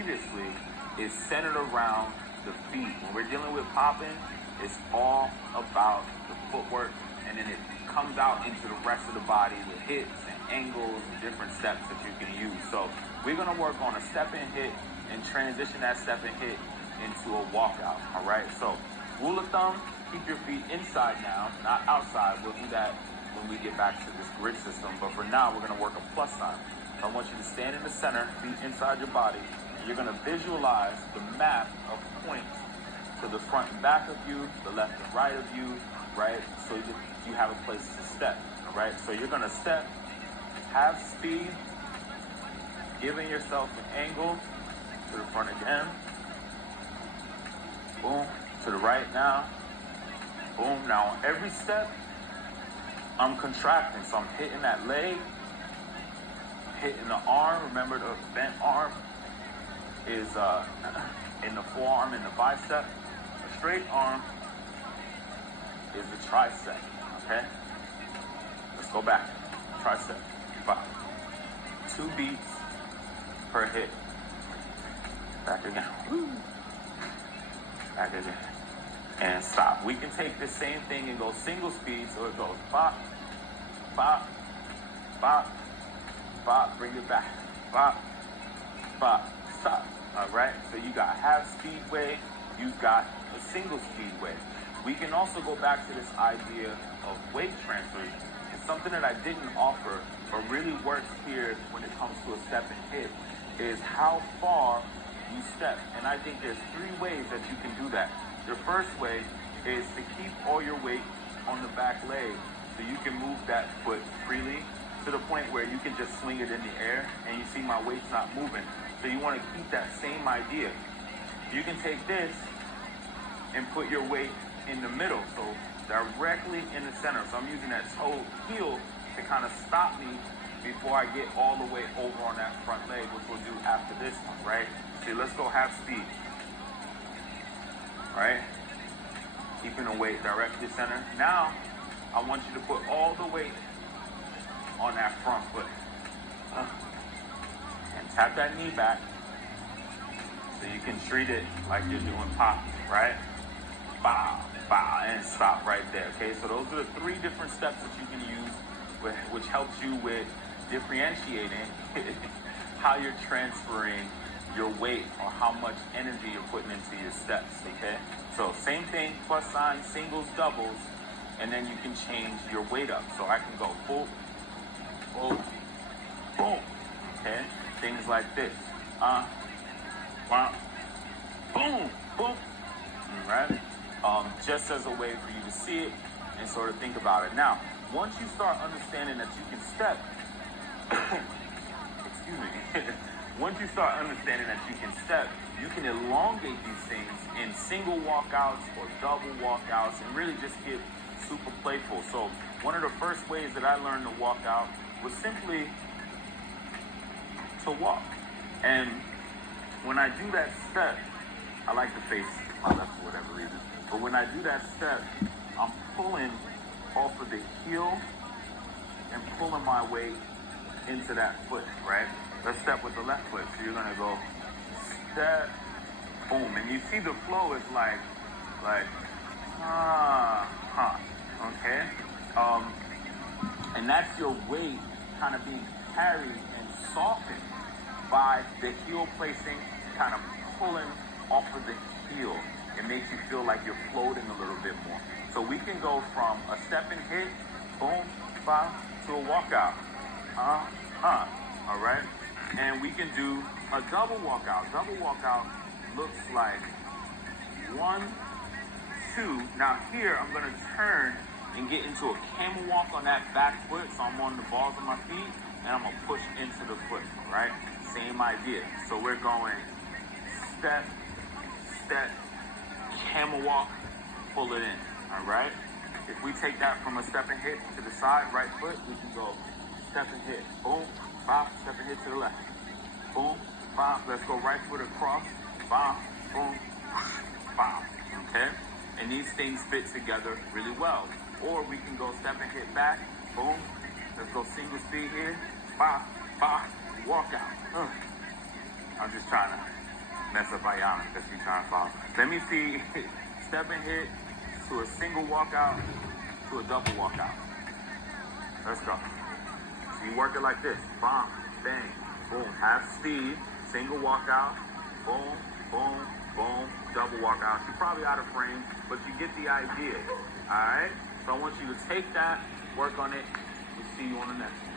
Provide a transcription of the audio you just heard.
previously is centered around the feet. When we're dealing with popping, it's all about the footwork, and then it comes out into the rest of the body with hits and angles and different steps that you can use. So we're gonna work on a step and hit and transition that step and hit into a walkout, all right? So rule of thumb, keep your feet inside now, not outside. We'll do that when we get back to this grid system, but for now, we're gonna work a plus sign. So I want you to stand in the center, feet inside your body. You're gonna visualize the map of points to the front and back of you, the left and right of you, right? So you have a place to step, all right? So you're gonna step, have speed, giving yourself an angle to the front again. Boom, to the right now. Boom, now on every step, I'm contracting. So I'm hitting that leg, hitting the arm. Remember the bent arm is in the forearm and the bicep. A straight arm is the tricep, okay? Let's go back. Tricep, 5. 2 beats per hit. Back again. Woo. Back again. And stop. We can take the same thing and go single speed, so it goes bop, bop, bop, bop, bring it back, bop, bop, stop. All right? So you got half speedway, you've got a single speedway. We can also go back to this idea of weight transfer. And something that I didn't offer, but really works here when it comes to a step and hit, is how far you step. And I think there's 3 ways that you can do that. The first way is to keep all your weight on the back leg so you can move that foot freely to the point where you can just swing it in the air and you see my weight's not moving. So you want to keep that same idea. You can take this and put your weight in the middle, so directly in the center. So I'm using that toe heel to kind of stop me before I get all the way over on that front leg, which we'll do after this one, right? See, let's go half speed. All right? Keeping the weight directly center. Now, I want you to put all the weight on that front foot. And tap that knee back so you can treat it like you're doing popping, right? Bow, bow, and stop right there, okay? So those are the 3 different steps that you can use, which helps you with differentiating how you're transferring your weight or how much energy you're putting into your steps, okay? So same thing, plus sign, singles, doubles, and then you can change your weight up. So I can go boom, boom, boom, okay? Things like this, boom, boom, right? Just as a way for you to see it and sort of think about it. Now, once you start understanding that you can step, excuse me, once you start understanding that you can step, you can elongate these things in single walkouts or double walkouts and really just get super playful. So one of the first ways that I learned to walk out was simply to walk. And when I do that step, I like to face my left for whatever reason, but when I do that step, I'm pulling off of the heel and pulling my weight into that foot, right? Let's step with the left foot. So you're gonna go step, boom, and you see the flow is like, okay? And that's your weight kind of being carried and softened by the heel placing, kind of pulling off of the heel. It makes you feel like you're floating a little bit more. So we can go from a step and hit, boom, bam, to a walkout. All right? And we can do a double walkout. Double walkout looks like 1, 2. Now here, I'm gonna turn and get into a camel walk on that back foot. So I'm on the balls of my feet and I'm gonna push into the foot, right? Same idea. So we're going step, step, camel walk, pull it in, all right? If we take that from a step and hit to the side, right foot, we can go step and hit, boom, bop, step and hit to the left, boom, bop, let's go right foot across, bop, boom, bop, okay? And these things fit together really well. Or we can go step and hit back, boom, let's go single speed here, bop, bop, walk out. I'm just trying to mess up Ayana because she's trying to follow. Let me see. Step and hit to a single walkout to a double walkout. Let's go. So you work it like this. Bomb, bang, boom. Half speed, single walkout, boom, boom, boom, double walkout. You're probably out of frame, but you get the idea. All right? So I want you to take that, work on it. We'll see you on the next one.